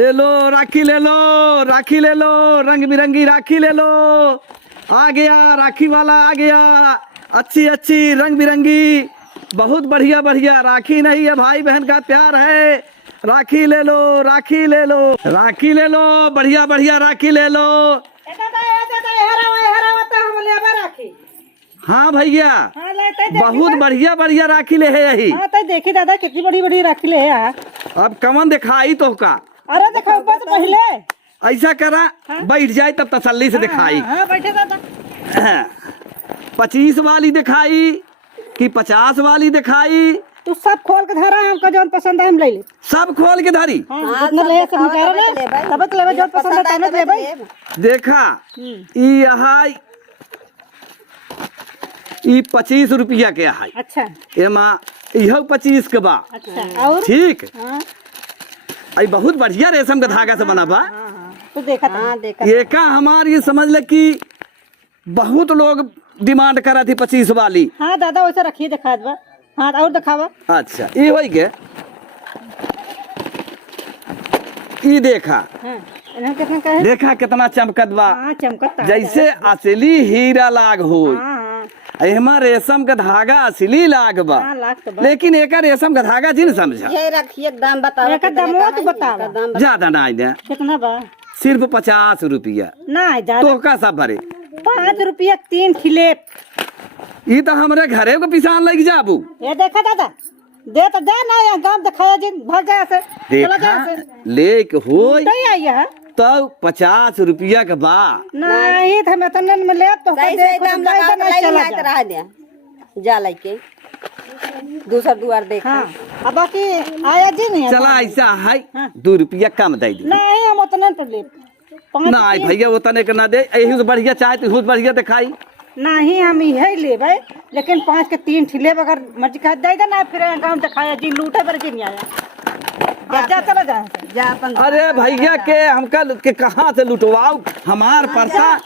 ले लो राखी, ले लो राखी, ले लो रंग बिरंगी राखी ले लो। आ गया राखी वाला, आ गया। अच्छी अच्छी रंग बिरंगी, बहुत बढ़िया बढ़िया राखी नहीं है, भाई बहन का प्यार है। राखी ले लो, राखी ले लो, राखी ले लो, बढ़िया बढ़िया राखी ले लो। हाँ भैया, बहुत बढ़िया बढ़िया राखी ले है यही। हाँ तो देखी दादा कितनी बड़ी बड़ी राखी ले है। अब कमन दिखाई तो का? अरे देखो ऊपर से पहले ऐसा करा, बैठ जाए तब तसल्ली से दिखाई। हाँ बैठे दादा। 25 वाली दिखाई कि 50 वाली दिखाई? तू सब खोल के धरा, हमको जो पसंद है हम ले ले। सब खोल के धरी। जितना ले सब निकाल ले, तब तक ले जो पसंद है तब ले भाई। देखा ई यहाँ ई 25 रुपया के है। अच्छा एमा यह 25 के बा। अच्छा और ठीक। हाँ आई बहुत बढ़िया रेशम के धागा से बना बा। तो देखा हाँ देखा ये का हमारी ये समझ ले कि बहुत लोग डिमांड करा थी 25 वाली। हाँ दादा वैसे रखिए दिखा दवा। हाँ और दिखावा। अच्छा ये हो गए। ये देखा हाँ कितना का है? देखा कितना चमकत बा। हाँ चमकता जैसे असली हीरा लाग हो। हाँ एमा रेशम का धागा असली लाग बा। हाँ लाख तो बा। लेकिन एक रेशम का धागा जी समझा। ये रखिए दाम बताओ। एक दाम तो बतावा। ज्यादा ना दे, कितना बा? सिर्फ 50 रुपया। ना ज्यादा। तो का सब भरे 5 रुपया 3 खिलेप। ये तो हमारे घरे को पिसान लग जाबू। ये देखा दादा, दे तो जा ना यहाँ गाँव दिखाया जी, भाग जा से चला जा देखा से लेक हो आई है। तो 50 रुपया के बा। नहीं तो मैं तने में ले तो सही सही दाम लगा तो लाई ना तो रह दे जा लेके दूसरा दुआर देख। हाँ अब बाकी आया जी नहीं। चला ऐसा है हाँ। 2 रुपया कम दे दी। नहीं हम उतना तो ले नहीं भैया उतने के ना दे, यही से बढ़िया चाहे तो बहुत बढ़िया दिखाई। नहीं हम यही लेबै, लेकिन 5 के 3 ठिले अगर मर्जी का दे देना, फिर गाँव दिखाया जी लूटे पर जी नहीं आया। जा चला जा जा अपन। अरे भैया के हमका के कहाँ से लुटवाओ? हमार परता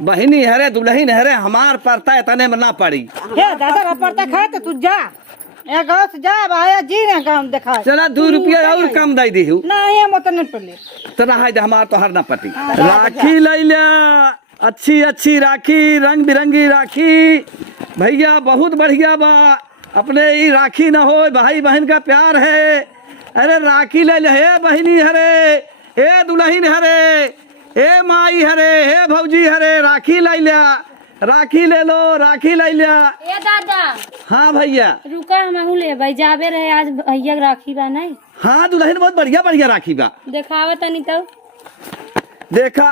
बहनी हरे दुल्हन हरे, हमार परता इतने में ना पड़ी। हे दादा पड़ता खाए तो तू जा गाँव से जा। अब आया जी ना गाँव दिखा। चला 2 रुपया और कम दे दी। नहीं हम उतना तो ले। तो रहा हमार तो हर ना पटी। राखी ले लिया, अच्छी अच्छी राखी, रंग बिरंगी राखी भैया, बहुत बढ़िया बा। अपने ही राखी न हो, भाई बहन का प्यार है। अरे राखी ले ले, हे बहनी हरे, हे दुल्हन हरे, हे माई हरे, हे भौजी हरे, राखी ले लिया, राखी ले लो, राखी ले लिया। ए दादा। हाँ भैया रुका हम ले भाई जाबे रहे आज भैया राखी बा नहीं। हाँ दुल्हन बहुत बढ़िया बढ़िया राखी बा। देखावा तनी तो देखा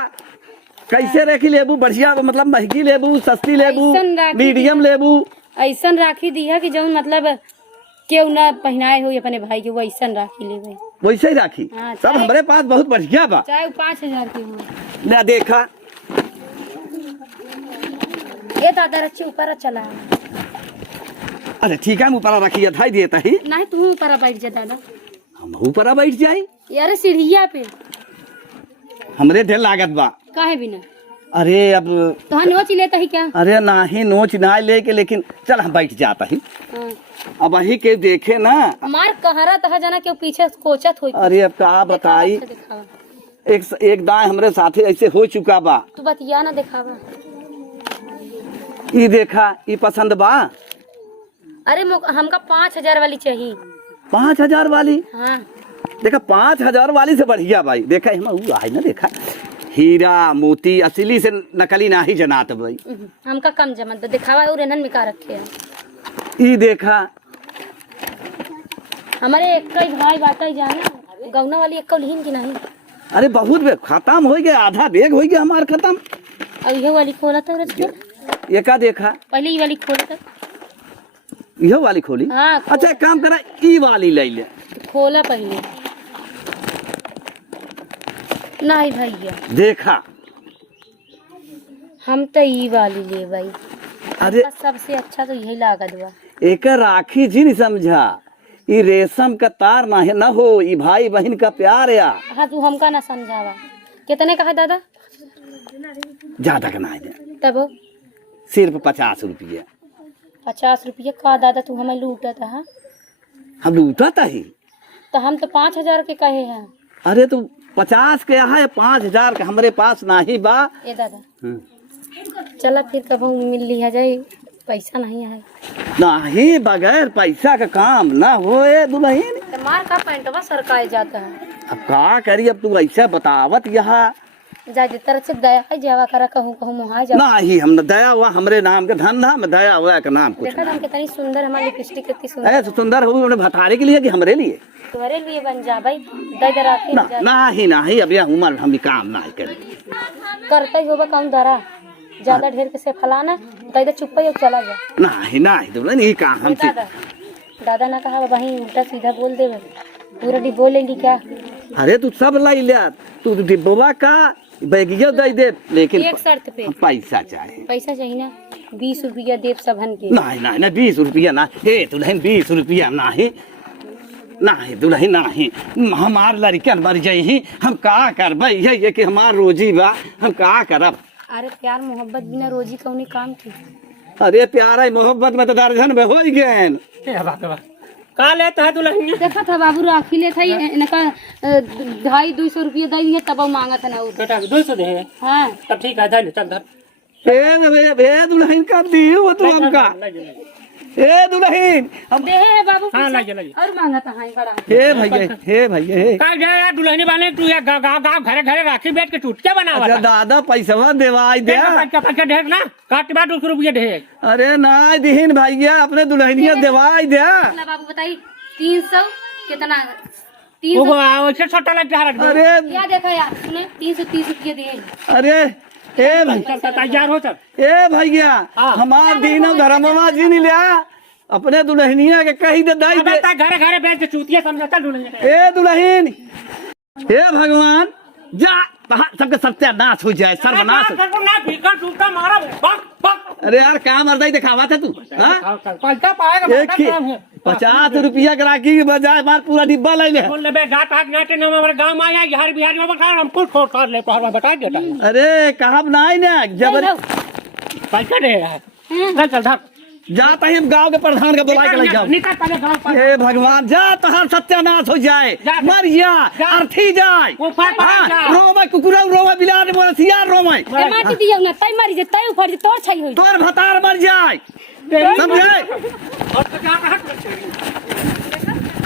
कैसे राखी लेबू? बढ़िया मतलब महंगी लेबू, सस्ती लेबू, ऐसन राखी मीडियम लेबू? ऐसन राखी दिया कि जौन मतलब केहू ना पहनाए हो अपने भाई के, वो ऐसन राखी लेबे। वैसे ही राखी हाँ, सब हमारे पास बहुत बढ़िया बा। चाहे 5000 की हो। ले देखा ए दादा रच्ची ऊपर चला। अरे ठीक है, हम ऊपर रखिए धाई देता ही। नहीं तू ऊपर बैठ जा दादा। हम ऊपर बैठ जाए? यार सीढ़िया पे हमरे ढेर लागत बा। काहे बिना? अरे अब तो हाँ नोच लेता ही क्या? अरे नाही नोच ना लेके, लेकिन चल हम बैठ जाता ही। हाँ। अब वही के देखे ना मार कहरा तहा जाना क्यों पीछे कोचत होई। अरे अब का बताई, एक दाएं हमरे साथे ऐसे हो चुका बा। तू बतिया ना दिखावा। ये देखा, ये पसंद बा। अरे हमका 5000 वाली चाहिए। 5000 वाली? हाँ देखा 5000 वाली से बढ़िया भाई। देखा है ना, देखा हीरा मोती असली से नकली ना ही जनात भाई। हमका कम जमत बा, दिखावा और एनन में का रखे हैं। ई देखा हमारे एक भाई बात जाना गौना वाली एक लिहिन की नहीं। अरे बहुत बेग खत्म हो गया, आधा बेग हो गया हमार खत्म। अब यह वाली खोला था रच ये का देखा? पहले ये वाली खोला था। यह वाली खोली? हाँ अच्छा एक काम करा, ई वाली ले ले। खोला पहले। नहीं भैया देखा हम तो ई वाली ले भाई। अरे सबसे अच्छा तो यही लागत बा। एक राखी जी नहीं समझा, ई रेशम का तार ना है, ना हो ई भाई बहन का प्यार या। हाँ तू हमका ना समझावा। कितने कहा दादा? ज्यादा का ना है, तब सिर्फ 50 रुपया। 50 रुपये का दादा तू हमें लूटा था? हाँ हम लूटा था ही। तो हम तो 5000 के कहे हैं। अरे तो 50 के है, 5,000 का हमारे पास नहीं बा। ए दादा चला फिर कब मिल लिया जाए, पैसा नहीं है नहीं, बगैर पैसा का काम ना होए दुल्हन। तो मार का पैंटवा सरकाए जाता है। अब का करी, अब तू ऐसा बतावत यहाँ जा तरह से दया है जावा करा कहूँ कहूँ मुहा जा नहीं, हम दया हुआ हमरे नाम के धंधा में दया हुआ का नाम कुछ देखा हम कितनी सुंदर, हमारी लिपस्टिक कितनी सुंदर। ऐसे सुंदर हुई उन्हें भतारे के लिए कि हमरे लिए? तुम्हारे लिए बन जा भाई, दे दरा के ना नहीं नहीं, अब यह उम्र हम भी काम नहीं करें। करता ही होगा काम दरा ज्यादा ढेर के से फलाना तो इधर चुप ही चला जा। नहीं नहीं दुल्हन, ये काम हम दादा दादा ना कहा वही उल्टा सीधा बोल दे, पूरा डी बोलेंगी क्या? अरे तू सब लाई लिया, तू डिब्बा का बैगिया दे दे, लेकिन एक शर्त पे पैसा चाहिए। पैसा चाहिए ना, 20 रुपया देव सबन के। नहीं नहीं नहीं, 20 रुपया ना हे दुल्हन, 20 रुपया नहीं नहीं दुल्हन नहीं, हमार लड़कन मर जाही, हम का करब, ये कि हमार रोजी बा, हम का करब। अरे प्यार मोहब्बत बिना रोजी कौनी काम की। अरे प्यारा मोहब्बत में तो दर्जन में हो गए। का लेता है दुल्हन? देखा था बाबू राखी ले था इनका 250 रुपया दे दिए तब मांगा था ना वो। बेटा 200 दे। हाँ तब ठीक है, धर चल धर। ए दुल्हन कब दी हो तू हमका? ए दुल्हन हम दे है बाबू हाँ पैसा। लगे लगे। और मांगा था हाँ बड़ा। हे भैया, हे भैया, हे का गया यार दुल्हनी वाले, तू या गांव गांव घरे घरे राखी बेच के टूट क्या बनावा अच्छा था? दादा पैसा देवाई दे। पैसा ढेर ना काट के बाद 200 रुपया ढेर। अरे ना दीन भैया, अपने दुल्हनिया देवाई दे। मतलब बाबू बताइए 300 कितना? 300 वो वैसे छोटा लगता है। अरे क्या देखा यार सुने, 330 रुपया दिए। अरे ए भाई, चल तैयार हो चल। ए भैया, हाँ। हमार दीन धर्मवा जी नहीं लिया, अपने दुल्हनिया के कही दे दाई दे। घरे घरे बेच के चूतिया समझता दुल्हन। ए दुल्हन, हे भगवान, जा सबके सत्यानाश हो जाए, सर्वनाश हो। ना भीखा टूटा मारा बक बक। अरे यार काम अर्दाई दिखावा था तू, हाँ? पैसा पाएगा एक ही 50 रुपया के राखी के बजाय मार पूरा डिब्बा ले ले। बोल ले बे घाट हाथ नाटे ना हमारे गांव में आया बिहार बिहार में बता हम कुछ खोट कर ले पहला बता देता। अरे कहब नहीं ना जबर पैसा दे रहा है। चल चल धर जाता ही हम गांव के प्रधान का बुला के ले जाओ। निकल पहले गांव पर। हे भगवान, जा तहार सत्यानाश हो जाए, जा। मर जा, अर्थी जाए। वो पार पार जा। रोवे कुकुरा रोवे बिलार मोर सियार रोवे, ए माटी दियो ना, तई मारी जे तई उफड़ जे तोर छई होई। तोर भतार मर जाए, समझे? और तो क्या कहा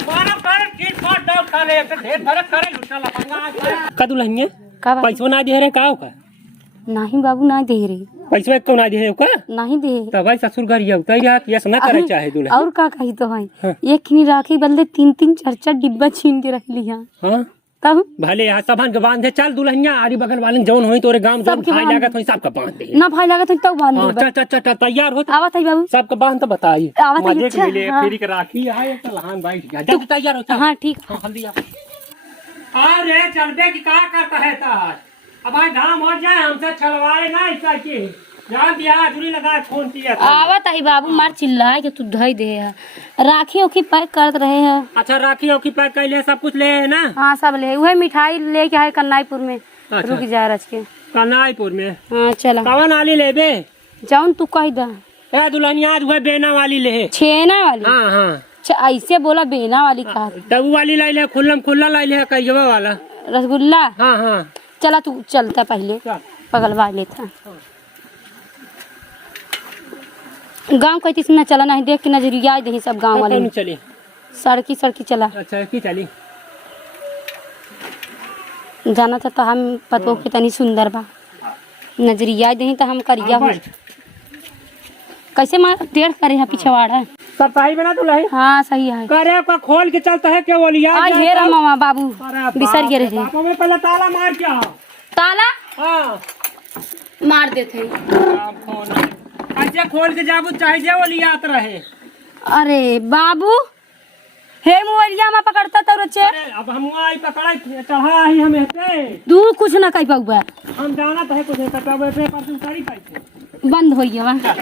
मारा कर की फाट डाल खा ले ढेर फर्क करे लुटा लफंगा का दुल्हनिया का बाबू? पैसा ना दे रे का का नहीं बाबू ना दे रे, पैसा क्यों ना दे का? नहीं दे। तो भाई ससुर घर ये तैयार यस ना करे चाहे दुल्हन। और का कही तो है हाँ। एक खनी राखी बदले 3-3 4-4 डिब्बा छीन के रख लिया। हां तब भले यहाँ सबन के बांध दे चल दुल्हनिया आरी बगल वाले जौन होई तोरे गांव जौन सबके खाई बांध- लागत होई सबका बांध दे। ना भाई लागत तो बांध हां दे। चल चल चल तैयार हो आवत है बाबू। सबका बांध तो बताइए आवत है, मजे अच्छा, के लिए हाँ। फेरी के राखी है तो लहान भाई जा जा तैयार हो चल। हाँ ठीक। हाँ हल्दी आ अरे चल बे की का करता है तार अब भाई धाम हो जाए हमसे छलवाए ना ऐसा की जान दिया दूरी लगा फोन किया था। आवत है बाबू, मार चिल्लाए कि तू ढई दे है। राखी ओखी पैक करत रहे हैं। अच्छा राखी ओखी पैक कर ले सब कुछ ले है ना? हाँ सब ले, वही मिठाई लेके आए कन्नाईपुर में। अच्छा। रुक जा रच के। कन्नाईपुर में हाँ चला कवन आली ले बे? जाऊन तू कही दा। ए दुल्हनिया आज हुए बेना वाली ले। छेना वाली? हाँ हाँ अच्छा, ऐसे बोला बेना वाली कहा। डबू वाली लाई ले, खुल्लम खुल्ला लाई ले, कईवा वाला। रसगुल्ला? हाँ हाँ चला तू चलता पहले चल। पगलवा लेता। गांव कहती सुना चला नहीं, देख के नजरिया दही सब गांव वाले कौन चली? सड़की सड़की चला अच्छा की चली? जाना था तो हम पतो के तनी सुंदर बा, नजरिया दही तो हम करिया हो। कैसे मार टेढ़ करे है पिछवाड़ा? सब सही बना तो लाई। हाँ सही है। करे का खोल के चलता है क्या बोलिया? आज हेरा मामा बाबू बिसर गए रहे। में पहले ताला मार के आओ। ताला हाँ मार देते। ऐसे खोल के जाबू चाहे जे बोलिया आत रहे। अरे बाबू हे मोबाइलिया में पकड़ता तो रचे। अरे अब हम आई पकड़ा चढ़ा ही हमें से तू कुछ ना कह पाऊगा, हम जाना तो है कुछ कटावे पे पर तू सारी पाई बंद हो गया वहाँ।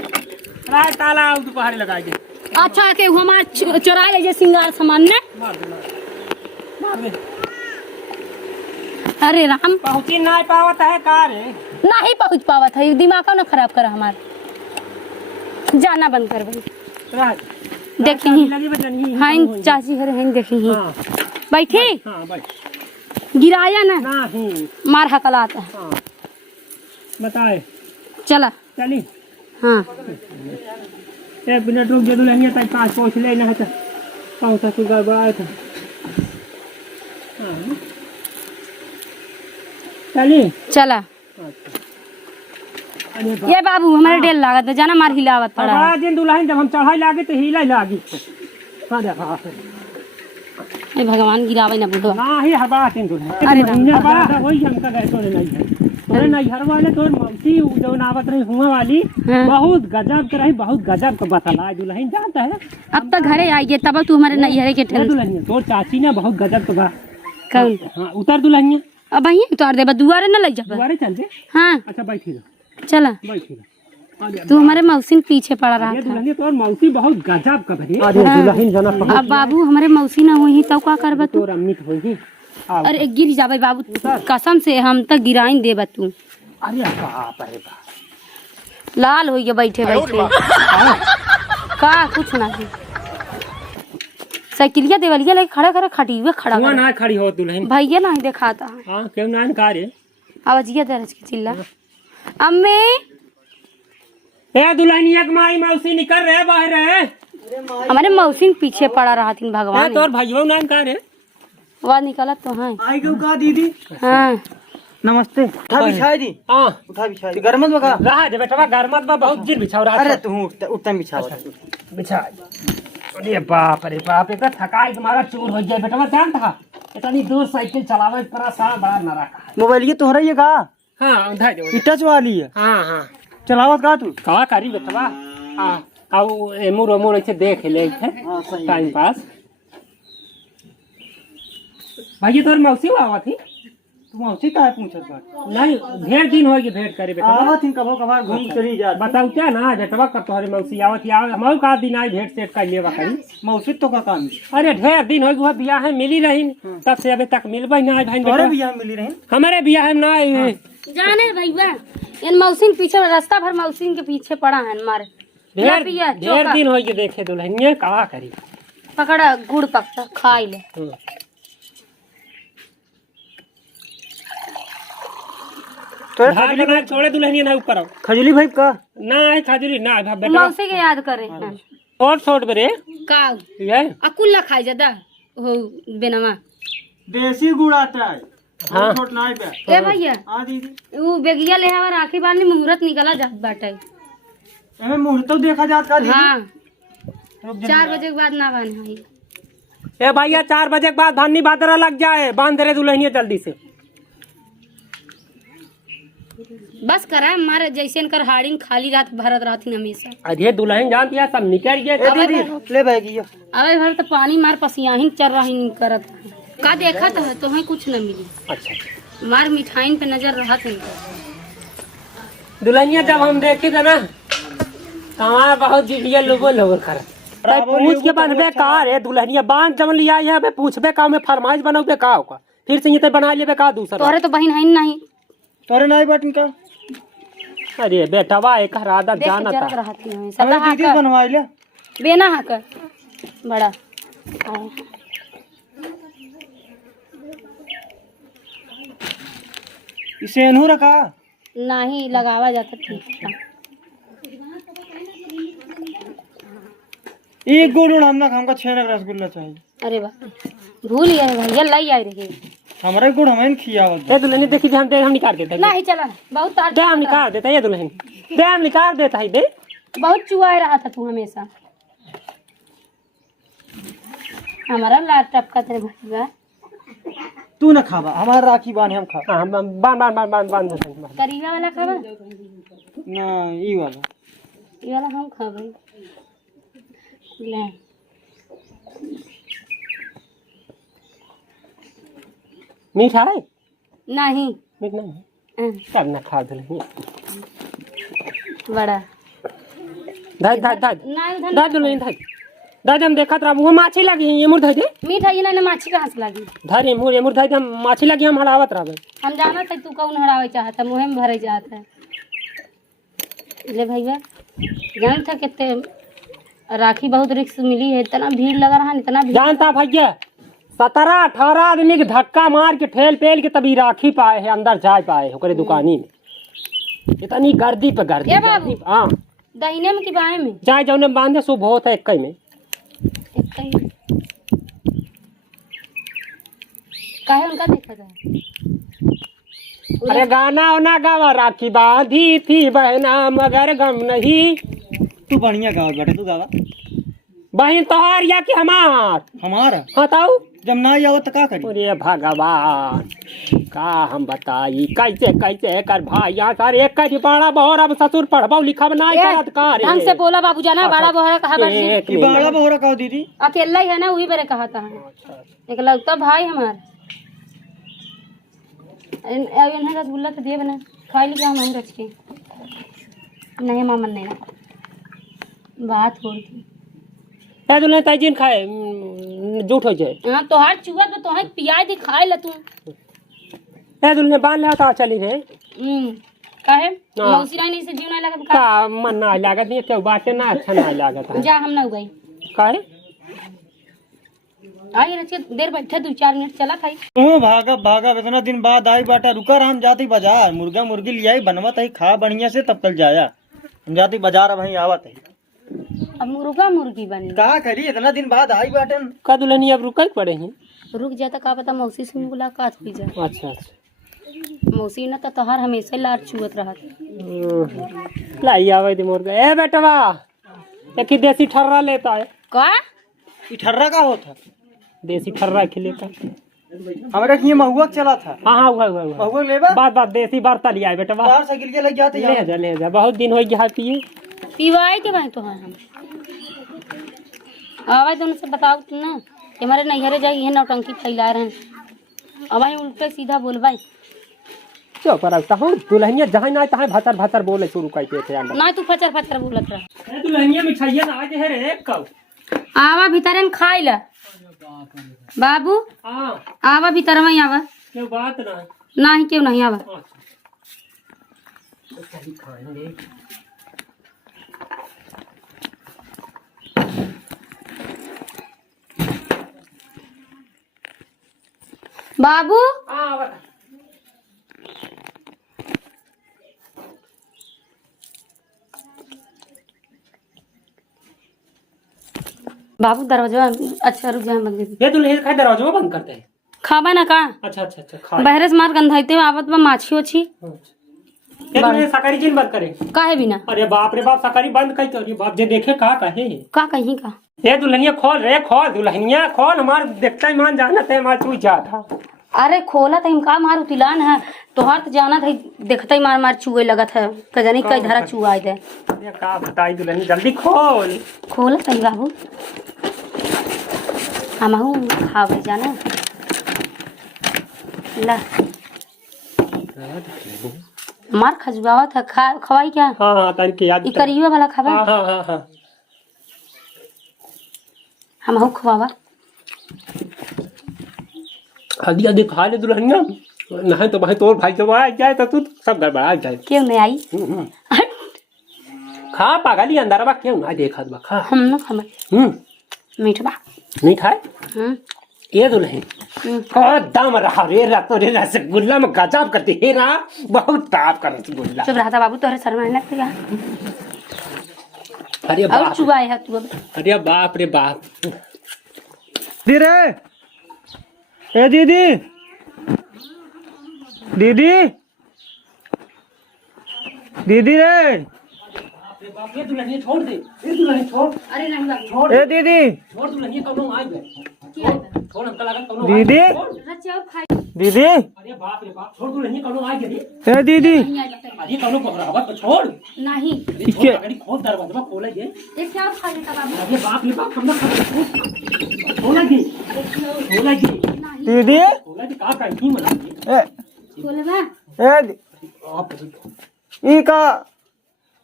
राय ताला दोपहर लगा दे। अच्छा के हमारा चुरा ले जे सिंगार सामान ने। मार दे मार दे। अरे राम पहुंची ना पावत है का रे? नहीं पहुँच पावा था, दिमाग ना खराब करा हमारा। जाना बंद कर भाई। राय देखी ही लगी बजनी। हाँ चाची हरे हैं देखी ही हाँ बैठी। हाँ भाई गिराया ना नहीं। मार हकलाता है। हाँ बताए चला चली हाँ 1 मिनट रुक जा दुल्हनिया तक पास पहुँच ले ना था कौन सा तू गड़बड़ाया था। हाँ चली चला। ये बाबू हमारे डेल लागत है जाना मार हिलावत पड़ा है। अब दिन दुल्हन जब हम चढ़ाई लागे तो हिला लागी। हाँ देखा ए भगवान गिरावे ना बुढ़वा। ना ही हवा दिन दुल्हन अरे राम। हवा वही हमका गए तो नहीं है तोरे नहीं हर वाले तो मौसी जो नावत रही हुआ वाली हाँ। बहुत गजब के रही बहुत गजब का बतला दुल्हन जानता है। अब तक घरे आइए तब तू हमारे नैहरे के ठेल। दुल्हनिया तोर चाची ने बहुत गजब का कौन हाँ उतर दुल्हनिया अब वहीं उतार दे दुआरे न लग जा। दुआरे चल दे। हाँ अच्छा बैठी रहो चला। बैठी रहो। तू हमारे मौसी पीछे पड़ा रहा ये था। दुल्हनिया तोर मौसी बहुत गजब का भरी। हाँ। दुल्हन जना अब बाबू हमारे मौसी ना हुई तब का करबा तू। तोर अम्मित होगी। अरे गिर जाबे बाबू कसम से हम तक गिराइन देबा तू। अरे बाप रे बाप लाल हो गया बैठे बैठे का कुछ नहीं। साइकिलिया देवलिया लेके खड़ा खड़ा खटी हुए खड़ा हुआ कर। ना खड़ी हो दुल्हन। भैया नहीं दिखाता है। हाँ क्यों ना रे आवाजिया दरज के चिल्ला अम्मी ए दुल्हनिया के माई मौसी निकल रहे बाहर है। हमारे मौसी पीछे पड़ा रहा थी भगवान। तोर भाइयों नाम का रे वह निकला तो है। आई क्यों का दीदी हाँ नमस्ते उठा बिछाई दी हां उठा बिछाई दी गरमत बका रहा दे बेटा गरमत में बहुत जिन बिछाओ रहा। अरे तू उठता बिछा बिछा। अरे बाप एक थकाई तुम्हारा चूर हो जाए बेटा जान था इतनी दूर साइकिल चलावे पर सा बड़ा न रखा। मोबाइल ये तोहरा ये का हां उठा दे टच वाली है। हां हां चलावत का तू का करी बेटा हां आओ एमू रोमू ऐसे देख ले थे टाइम पास। भाई तोर मौसी आवा थी तू मौसी का है पूछत बा नहीं ढेर दिन हो गए भेंट करे बेटा। आवत थी कबो कभार घूम चली जा बताऊ क्या ना जटवा का तोहरे मौसी आवत हम का दिन आई भेंट सेट कर लेवा करी। मौसी तो का काम है अरे ढेर दिन हो गया बियाह है मिली रही तब से अभी तक मिलबे ना भाई तोरे बेटा। बियाह मिली रही हमारे बियाह में ना आई है। जाने भैया इन मौसी पीछे रास्ता भर मौसी के पीछे पड़ा है हमारे। ढेर पिया, ढेर दिन हो गए देखे दुल्हनिया का करी। पकड़ा गुड़ पकता खाई ले। तोरे भाग ना छोड़े दुल्हनिया ना ऊपर आओ खजली भाई का ना है खाजरी ना भाग बेटा मौसी के याद करे छोट छोट बरे का ये अकुल्ला खाई ज्यादा हो बेनमा। देसी गुड़ आता है हाँ। छोट ना है ए भैया हां दीदी वो बेगिया ले हवा राखी बांधनी मुहूर्त निकला जात बाटे। एमे मुहूर्त तो देखा जात का दीदी हाँ रुक 4 बजे के बाद ना बांध। ए भैया 4 बजे के बाद धानी बादरा लग जाए बांध दे दुल्हनिया जल्दी से। बस करा मारे जैसे इनकर हाड़िन खाली रात भरत रहती हमेशा। अरे दुल्हन जान दिया सब निकल गए। ए दीदी ले बैगी अबे भर तो पानी मार पसियाहिन चल रही करत का देखा तो है तुम्हें कुछ न मिली। अच्छा मार मिठाइन पे नजर रहा था। दुल्हनिया जब हम देखे थे ना हमारा बहुत जिलिया लोगो लोगो कर पूछ के बनबे का रे दुल्हनिया बांध जब लिया है बे पूछबे का में फरमाइश बनोबे का होगा फिर से ये बना लेबे का दूसरा। तोरे तो बहन है नहीं तोरे नहीं बटन का अरे बेटा वाह एक आदत देख जाना के था। जरत रहती है हमें सदा दीदी हाकर बनवाई ले बेना हाकर बड़ा आया। इसे एनहू रखा नहीं लगावा जाता ठीक था। एक गुड़ हमना हमका 6 रसगुल्ला चाहिए। अरे वाह भूल गया भैया लाई आई रही। हमारे गुड़ हमें खियावत ए दुल्हन देखी हम निकाल देते हैं नहीं चला बहुत तार दे हम निकाल देता है ये दुल्हन दे हम निकाल देता है दे बहुत चुआए रहा था तू हमेशा। हमारा लाट टपका तेरे भैया तू न खावा हमारा राखी बांध हम खा हां बांध दे करीगा वाला खावा ना ई वाला ये वाला हम खावे ले मीठा है नहीं मीठ नहीं सब ना खा दुल्हन बड़ा धाय धाय धाय नहीं उधर धाय दुल्हन धाय धाय हम देखत रहा वो माछी लगी ये मुर धाय दे मीठा ये ना माछी कहाँ से लगी। धाय ये मुर धाय माछी लगी हम हड़ावत रहा। हम जाना था तू कौन हरावे चाहता मुँह में भरे चाहता है। ले भैया जान था कितने राखी बहुत रिक्स मिली है इतना भीड़ लगा रहा इतना भीड़। जानता भैया 17-18 आदमी के धक्का मार के ठेल पेल के तभी राखी पाए है अंदर जा पाए ओकरे दुकानी में। इतनी गर्दी पे गर्दी ए बाबू। गर्दी हाँ दाहिने में कि बाएं में? जाए जौने बांधे शुभ होता है इक्कई में। एक कहीं काहे उनका देखा था? अरे गाना वाना गावा राखी बांधी थी बहना मगर गम नहीं। तू बढ़िया गावा बेटा, तू गावा। बहन तोहार या कि हमार? हमारा हाँ ताऊ। जब ना आओ तो का करी? अरे भगवान का हम बताई कैसे कैसे कर भाई यहाँ सारे एक का बड़ा बहर अब ससुर पढ़बो लिखब नहीं करत का रे। ढंग से बोला बाबू जाना बड़ा बोहरा कहा बस एक ये बाड़ा बहुरा कहो दीदी। अकेला ही है ना वही मेरे कहा था एक लगता भाई हमार इन्हें रसगुल्ला तो दिए बना खा लीजिए हम रच के नहीं मामन नहीं बात हो रही ए दुल्हन ताई जिन खाए झूठ हो जाए। हाँ तोहार चुआ तो तोहार पियाज दी खाए ला तू ए दुल्हन बांध ले तो चली रे। काहे मौसी रानी से जीव नहीं लगत का का मन ना लागत नहीं क्यों बातें ना अच्छा ना लागत है। जा हम ना गई काहे आई रच के देर बैठे 2-4 मिनट चला खाई ओ भागा भागा इतना दिन बाद आई बाटा। रुका हम जाती बाजार मुर्गा मुर्गी ले आई बनवत है खा बढ़िया से तब कल जाया। हम जाती बाजार अब वहीं आवत है। अब मुर्गा मुर्गी बनी का करी इतना दिन बाद आई बाटन। का दुल्हन अब रुकल पड़े हैं। रुक जाता का पता मौसी से मुलाकात हुई जा। अच्छा अच्छा मौसी न तो तोहार हमेशा लार चुवत रहत लाई आवे दे मुर्गा। ए बेटवा एक ही देसी ठर्रा लेता है। का ई ठर्रा का होता? देसी ठर्रा खिलेता। हमारे ये महुआ चला था। हाँ हाँ हुआ हुआ महुआ लेबा बात बात देसी बर्ता लिया है बेटवा। बाहर साइकिल के लग जाते ले जा बहुत दिन हो गया पिए। पिवाई के भाई तोहार हम आवाज दोनों से बताओ तू ना कि हमारे नैहरे जाई है नौटंकी फैला रहे हैं अब आई उल्टे सीधा बोलबाई चुप रखता हूँ दुल्हनिया जहाँ ना तहाँ भतर भतर बोले शुरू करते थे अंदर। ना तू फचर फचर बोलत रह दुल्हनिया मिठाइया ना आज है रे कब आवा भीतर में खाई ला बाबू हाँ आवा भीतर में आवा क्यों बात ना नहीं क्यों नहीं आवा खाएंगे। बाबू बाबू दरवाजा अच्छा रुक जा बंद कर ये दुल्हन का दरवाजा बंद करते हैं। खाबा ना का अच्छा अच्छा अच्छा खा बहरे से मार गंधाइते आवत बा माछी ओछी ये दुल्हन सकारी जिन बंद करे। काहे बिना अरे बाप रे बाप सकारी बंद कई करी बाप जे देखे का कहे। का कहीं का ये दुल्हनिया खोल रे खोल दुल्हनिया खोल हमार देखता ही मान जाना ते हमार तू जा था। अरे खोला तो का मार उतिलान है तोहार तो जाना था देखता ही मार मार चूहे लगत है कजनी कई धारा चूहा आए थे। ये का बताई दुल्हनिया जल्दी खोल। खोला सही बाबू हमहू खावे जाना ला मार खजुआवा था खवाई क्या हाँ हाँ तारी के याद ई करियो वाला खावा हाँ हाँ हाँ हाँ हमहू खवावा हल्दी हल्दी खा ले दुल्हनिया नहीं तो भाई तोर भाई जब आ जाए तो तू सब गड़बड़ा जाए। क्यों नहीं आई खा पागली अंदर बा क्यों ना देखा बा खा हम ना खावे मीठा नहीं खाए ये दुल्हन दम रहा रे तो रे रसगुल्ला में गजब करते हे रा बहुत ताप कर रसगुल्ला। चुप रहा था बाबू तोहरे सर में लगता अरे और बाप चुआ है तू अब अरे बाप रे बाप दीदी ए दीदी दीदी दीदी रे ये दुल्हनिया छोड़ दे ये दुल्हनिया छोड़। अरे नहीं बाबू छोड़ ए दीदी छोड़ दुल्हनिया कौनो आ गए छोड़ हमका लगा कौनो दीदी रचाओ खाई दीदी अरे बाप रे बाप छोड़ दुल्हनिया कौनो आ गए ए दीदी नहीं आई लगता अरे कौनो घबरावा तो छोड़ नहीं छोड़ गाड़ी खोल दरवाजा खोला ये ये क्या खा लेता बाबू अरे बाप रे बाप हम ना खोला जी दीदी खोला जी का कहीं मना ए बोले बा ए ई का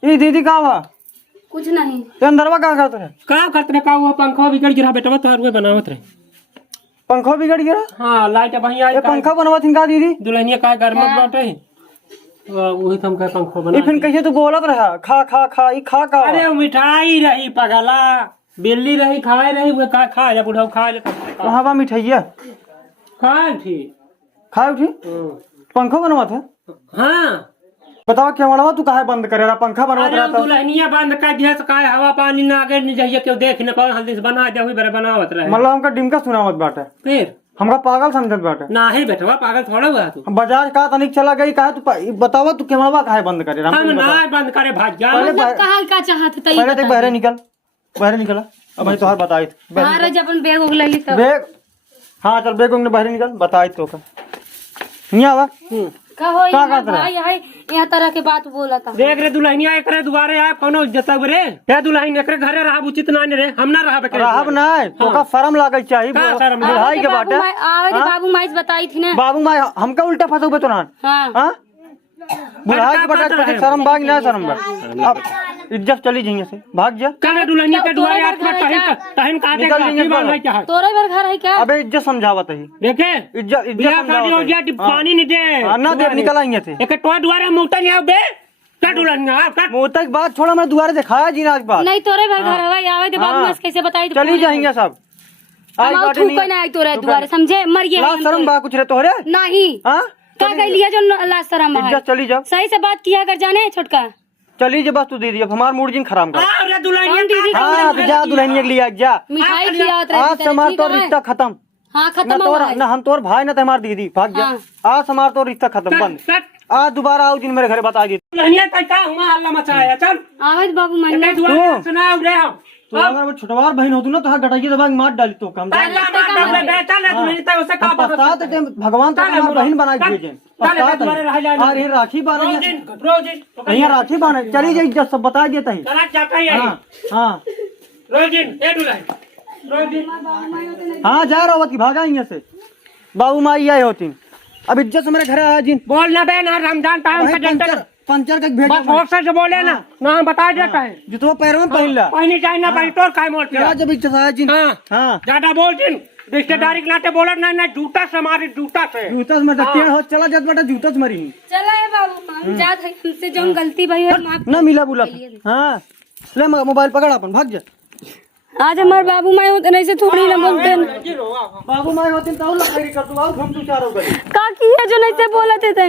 ई दीदी का हुआ कुछ नहीं ते अंदरवा का करत रहे? का करत रे का हुआ पंखा बिगड़ गिरा बेटवा तो रुए बनावत रहे। पंखा बिगड़ गया। हां लाइट वहीं आई ये पंखा बनवत हिंगा दीदी दुल्हनिया का घर में बाटे वही तुम का पंखा बना ये फिर कैसे तू बोलत रहा खा खा खा ई खा का अरे मिठाई रही पगला बिल्ली रही खाए रही वो का खा जा बुढ़ाऊ खा ले कहाँ बा मिठाइया खाए थी खाए उठी पंखा बनवा था हाँ बतावा क्या बनवा तू काहे बंद करे रहा पंखा बनवा अरे रहा था दुल्हनिया बंद कर दिया तो काय हवा पानी ना आगे नहीं जाइए क्यों देख न पाओ हल्दी से बना दे हुई बड़े बनावत रहे मतलब हमका डिमका सुनावत बाटे फिर हमका पागल समझत बाटे ना ही बेटवा पागल थोड़ा हुआ तू बाजार का तनिक चला गई काहे तू बतावा तू केवड़वा काहे बंद करे रहा हम ना बंद करे भाग्या पहले मतलब कहा का चाहत तई पहले तक बहरे निकला अब भाई तोहार बताई हां जब अपन बैग उग लेली तब बैग हाँ चल बैग ने बहरे निकल बताई तो का नहीं आवा का हो का करत रहे? भाई है यहाँ तरह के बात बोला था देख रे दुल्हनिया एकरे दुआरे आए कोनो जतब रे क्या दुल्हन एकरे घरे रहा उचित ना रे हम ना रहा बेकरे रहब ना तो का शर्म लागल चाहिए का शर्म? बुढ़ाई के बाटे आवे बाबू माई बताई थी ना बाबू माई हमका उल्टा फंसोगे तो ना हाँ हाँ बुढ़ाई के बाटे पछे शर्म बाग ना शर्म बा अब इज्जत चली जाइए से भाग जा कने दुल्हनिया के दुआरे आके तहन काटे निकल का जाइए, बनवाई चाहत तोरे घर घर है क्या अबे इज्जत समझावत है देखे इज्जत बिया समझावत शादी हो है। गया पानी नहीं दे हाँ, ना दे निकल आएंगे थे एक तो दुआरे मोटा नहीं आओ बे का दुल्हनिया का मोता की बात छोड़ा मैं दुआरे से खाया जी ना आज बात नहीं तोरे घर घर है आवे बाबू हाँ। माई कैसे बताई तो चली जाएंगे सब आज हम बाटे थूक नहीं ना आई तोरे दुआरे समझे मर गए लास्ट शर्म बा कुछ रे तोहरे नहीं हाँ का कह लिया जो लास्ट शर्म है इज्जत चली जाओ सही से बात किया कर जाने छोटका चली जा बस तू दीदी अब हमार मूड जिन खराब कर अरे दुल्हनिया कौन दीदी हाँ तो जा दुल्हनिया के लिए आज जा मिठाई खिलावत आज से हमार रही तो रिश्ता खत्म हाँ न खत्म हो तोर गया न हम तोर भाई न तो हमार दीदी भाग जा हाँ। आज हमार तो रिश्ता खत्म बंद आज दोबारा आओ जिन मेरे घर बता दी दुल्हनिया का हुआ हल्ला मचाया चल आवे बाबू माई नहीं दुआरे सुनाओ रे हम तो अगर वो छोटवार बहन होतू ना तो हाथ गटाई दबा के मार डाली तो कम पहला मार दे बेटा ले दुल्हनिया उसे का पछतात है भगवान तो हमार बहन बना के भेजे पछतात है अरे राखी बांधे रोज यहाँ राखी बांधे चली जाए इज्जत सब बता देता ही चला जाता ही हाँ हाँ रोजिन ए दुल्हन रोजिन हाँ जा रहा होती भागा यहाँ से बाबू माई आई होती अब इज्जत से मेरे घर आया जिन बोल ना बे ना रमजान टाइम का जनता पंचर का भेज बस होश से बोले ना ना हम बता देता है जुतो पैरों में पहन ला पहनी जाए ना भाई तो काय मोड़ क्या जब इज्जत आया जिन हाँ हाँ ज्यादा बोल जिन रिश्तेदारी के नाते बोला ना ना जूता से हमारे जूता से जूता से मर टेढ़ हो चला जात बेटा जूता से मरी चला है बाबू हम जात है हमसे जो गलती भाई और माफ ना मिला बुला हाँ ले मोबाइल पकड़ अपन भाग जा आज हमारे बाबू माई होते नहीं से थोड़ी ना बोलते हैं। बाबू माई होती तो और लड़ाई कर तू आओ हम तू चारों गए का की है जो नहीं से बोलते थे